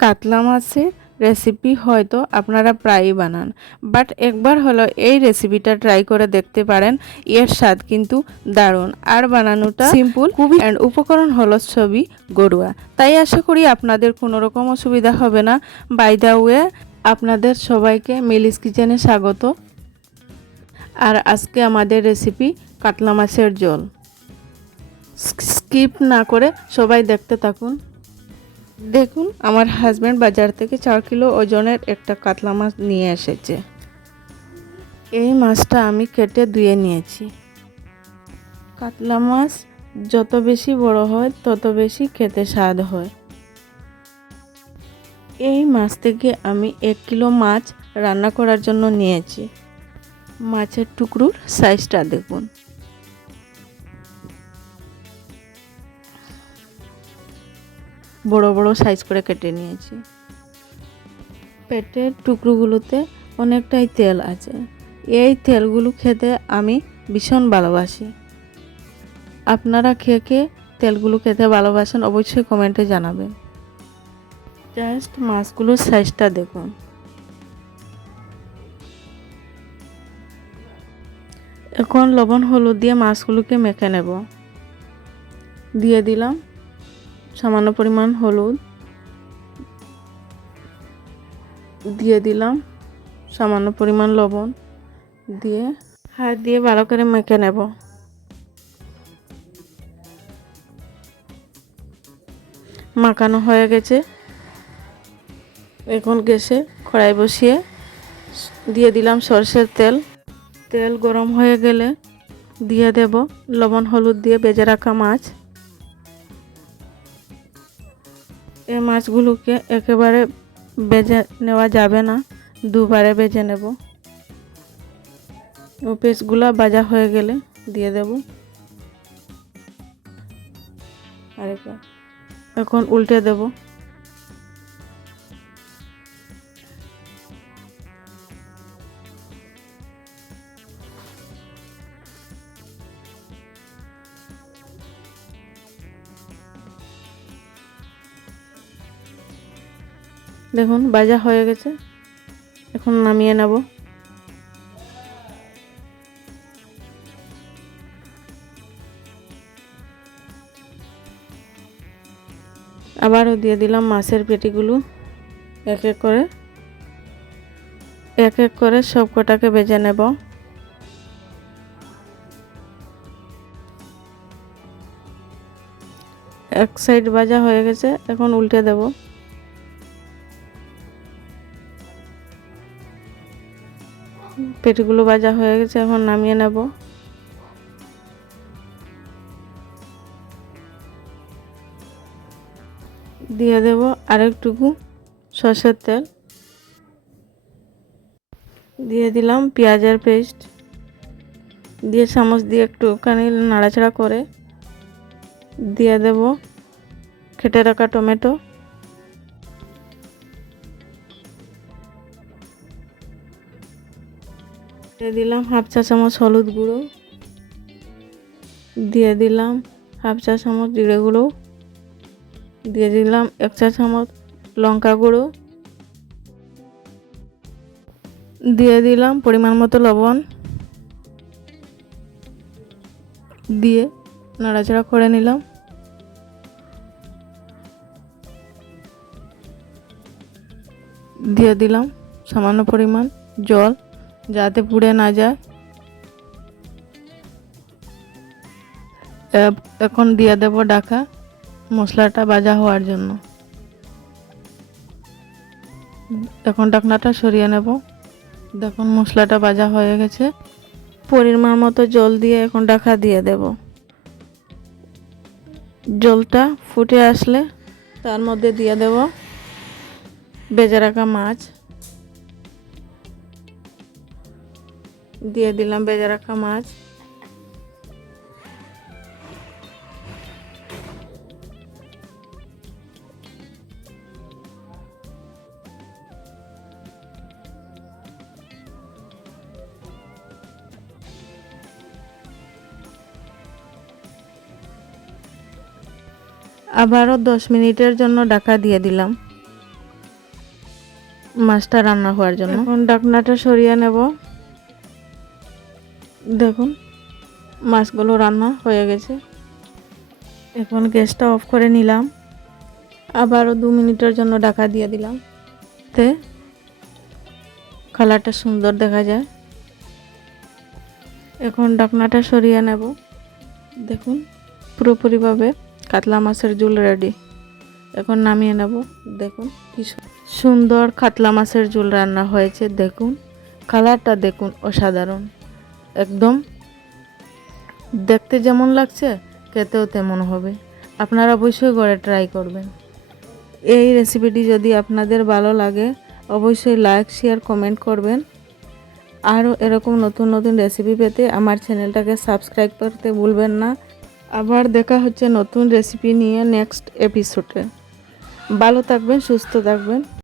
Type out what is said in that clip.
কাতলা মাছের রেসিপি হয়তো আপনারা প্রায়ই বানান, বাট একবার হলো এই রেসিপিটা ট্রাই করে দেখতে পারেন। এর স্বাদ কিন্তু দারুণ আর বানানোটা সিম্পল খুবই, অ্যান্ড উপকরণ হলো সবই গরুয়া। তাই আশা করি আপনাদের কোনো রকম অসুবিধা হবে না। বাই দ্য ওয়ে, আপনাদের সবাইকে মিলিস কিচেনে স্বাগত। আর আজকে আমাদের রেসিপি কাতলা মাছের ঝোল। স্কিপ না করে সবাই দেখতে থাকুন। দেখুন, আমার হাজব্যান্ড বাজার থেকে 4 কিলো ওজনের একটা কাতলা মাছ নিয়ে এসেছে। এই মাছটা আমি কেটে ধুয়ে নিয়েছি। কাতলা মাছ যত বেশি বড় হয় তত বেশি খেতে স্বাদ হয়। এই মাছ থেকে আমি 1 কিলো মাছ রান্না করার জন্য নিয়েছি। মাছের টুকরোর সাইজটা দেখুন। বড় বড় সাইজ করে কেটে নিয়েছি। পেটের টুকরোগুলোতে অনেকটাই তেল আছে। এই তেলগুলো খেতে আমি ভীষণ ভালোবাসি। আপনারা খেয়ে খেয়ে তেলগুলো খেতে ভালোবাসেন অবশ্যই কমেন্টে জানাবেন। জাস্ট মাছগুলোর সাইজটা দেখুন। এখন লবণ হলুদ দিয়ে মাছগুলোকে মেখে নেব। দিয়ে দিলাম সামান্য পরিমাণ হলুদ, দিয়ে দিলাম সামান্য পরিমাণ লবণ, দিয়ে হাত দিয়ে ভালো করে মেখে নেব। মাখানো হয়ে গেছে। এখন গ্যাসে কড়াই বসিয়ে দিয়ে দিলাম সরষের তেল। তেল গরম হয়ে গেলে দিয়ে দেব লবণ হলুদ দিয়ে ভেজে রাখা মাছ। এই মাছগুলোকে একেবারে ভেজে নেওয়া যাবে না, দুবারে ভেজে নেব। ও পিসগুলো ভাজা হয়ে গেলে দিয়ে দেব আরেকবার। এখন উল্টে দেব। দেখুন ভাজা হয়ে গেছে। এখন নামিয়ে নেব। আবারও দিয়ে দিলাম মাছের পেটিগুলো। এক এক করে সব কটাকে ভেজে নেব। এক সাইড ভাজা হয়ে গেছে, এখন উল্টে দেব। পেটিগুলো ভাজা হয়ে গেছে, এখন নামিয়ে নেব। দিয়ে দেব আরেকটুকু সরষের তেল। দিয়ে দিলাম পেঁয়াজের পেস্ট, দিয়ে চামচ দিয়ে একটুখানি নাড়াচাড়া করে দিয়ে দেব কেটে রাখা টমেটো। দিয়ে দিলাম হাফ চা চামচ হলুদ গুঁড়ো, দিয়ে দিলাম হাফ চা চামচ জিরে গুঁড়ো, দিয়ে দিলাম 1 চা চামচ লঙ্কা গুঁড়ো, দিয়ে দিলাম পরিমাণ মতো লবণ, দিয়ে নাড়াচাড়া করে নিলাম। দিয়ে দিলাম সামান্য পরিমাণ জল যাতে পুড়ে না যায়। এখন দিয়ে দেব ঢাকা মশলাটা ভাজা হওয়ার জন্য। এখন ঢাকনাটা সরিয়ে নেব। দেখুন মশলাটা ভাজা হয়ে গেছে। পরিমাণ মতো জল দিয়ে এখন ঢাকা দিয়ে দেব। জলটা ফুটে আসলে তার মধ্যে দিয়ে দেব ভেজে রাখা মাছ। দিয়ে দিলাম ভেজে রাখা মাছ। আবারও 10 মিনিটের জন্য ঢাকা দিয়ে দিলাম। মাছটা রান্না হওয়ার জন্য। এখন ঢাকনাটা সরিয়ে নেব। দেখুন মাছগুলো রান্না হয়ে গেছে। এখন গ্যাসটা অফ করে নিলাম, আবারও 2 মিনিটের জন্য ঢাকা দিয়ে দিলাম, তে কালারটা সুন্দর দেখা যায়। এখন ঢাকনাটা সরিয়ে নেব। দেখুন পুরোপুরিভাবে কাতলা মাছের ঝোল রেডি। এখন নামিয়ে নেব। দেখুন কি সুন্দর কাতলা মাছের ঝোল রান্না হয়েছে। দেখুন কালারটা দেখুন, অসাধারণ, একদম দেখতে যেমন লাগছে খেতেও তেমন হবে। আপনারা অবশ্যই ঘরে ট্রাই করবেন। এই রেসিপিটি যদি আপনাদের ভালো লাগে অবশ্যই লাইক, শেয়ার, কমেন্ট করবেন। আরও এরকম নতুন নতুন রেসিপি পেতে আমার চ্যানেলটাকে সাবস্ক্রাইব করতে ভুলবেন না। আবার দেখা হচ্ছে নতুন রেসিপি নিয়ে নেক্সট এপিসোডে। ভালো থাকবেন, সুস্থ থাকবেন।